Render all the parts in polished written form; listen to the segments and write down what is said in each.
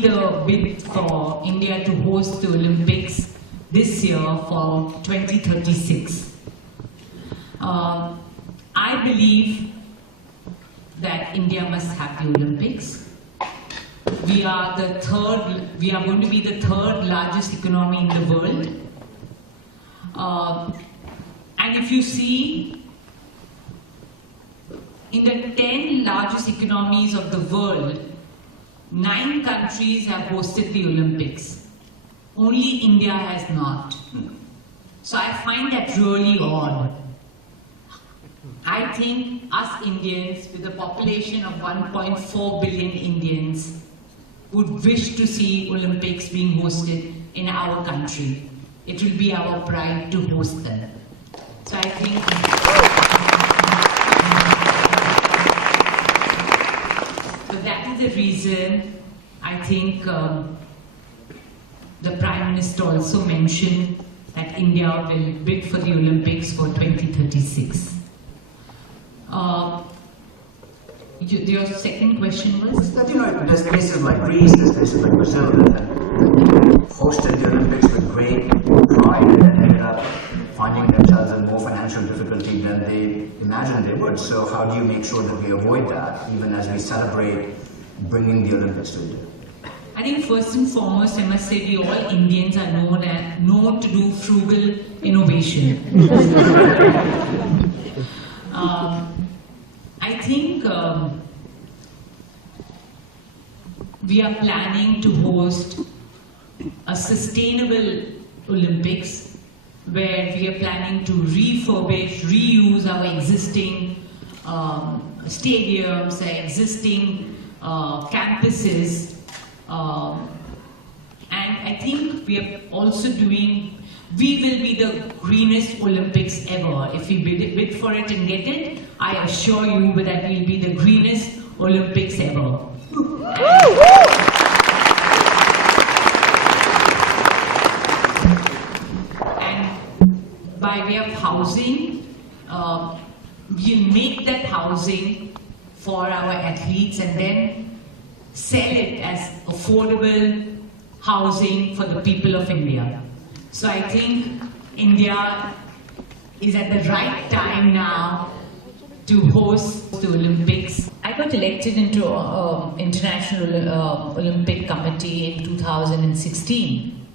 see the bid for India to host the Olympics this year for 2036. I believe that India must have the Olympics. We are going to be the third largest economy in the world. And if you see, in the 10 largest economies of the world, 9 countries have hosted the Olympics. Only India has not. So I find that really odd. I think us Indians, with a population of 1.4 billion Indians, would wish to see Olympics being hosted in our country. It will be our pride to host them. So I think so that is the reason I think the Prime Minister also mentioned that India will bid for the Olympics for 2036. Your second question was? That, there's places like Greece, there's places like Brazil that hosted the Olympics with great pride and then ended up finding themselves in more financial difficulty than they imagined they would. So how do you make sure that we avoid that, even as we celebrate bringing the Olympics to India? I think first and foremost, I must say we all Indians are known to do frugal innovation. I think we are planning to host a sustainable Olympics where we are planning to refurbish, reuse our existing stadiums, our existing campuses. And I think we are also we will be the greenest Olympics ever. If we bid for it and get it, I assure you that we'll be the greenest Olympics ever. And by way of housing, we'll make that housing for our athletes and then sell it as affordable housing for the people of India. So I think India is at the right time now to host the Olympics. I got elected into International Olympic Committee in 2016.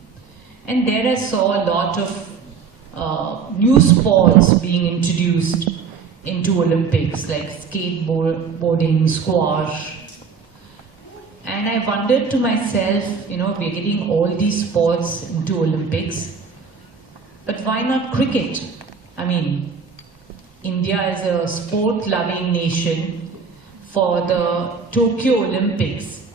And there I saw a lot of new sports being introduced into Olympics, like skateboarding, squash. And I wondered to myself, we're getting all these sports into Olympics, but why not cricket? I mean, India is a sport-loving nation. For the Tokyo Olympics,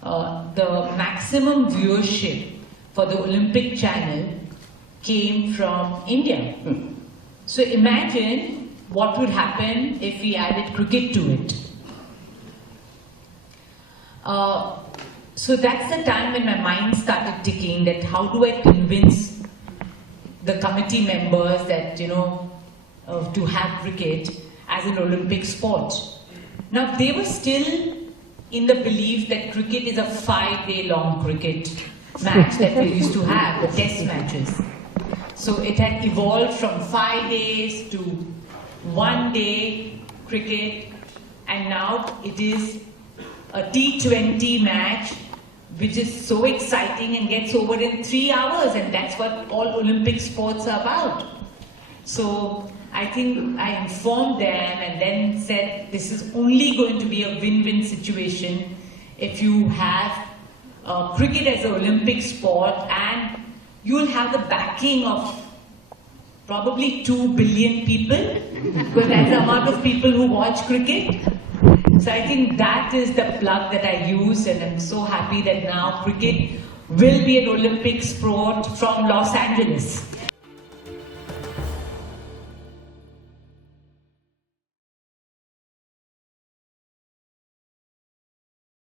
the maximum viewership for the Olympic channel came from India. So imagine what would happen if we added cricket to it. So that's the time when my mind started ticking, that how do I convince the committee members that, to have cricket as an Olympic sport. Now they were still in the belief that cricket is a 5-day long cricket match that we used to have, the test matches. So it had evolved from 5 days to 1 day cricket, and now it is a T20 match, which is so exciting and gets over in 3 hours, and that's what all Olympic sports are about. So I think I informed them and then said this is only going to be a win-win situation if you have cricket as an Olympic sport, and you will have the backing of probably 2 billion people, because that's the amount of people who watch cricket. So I think that is the plug that I use, and I'm so happy that now cricket will be an Olympic sport from Los Angeles.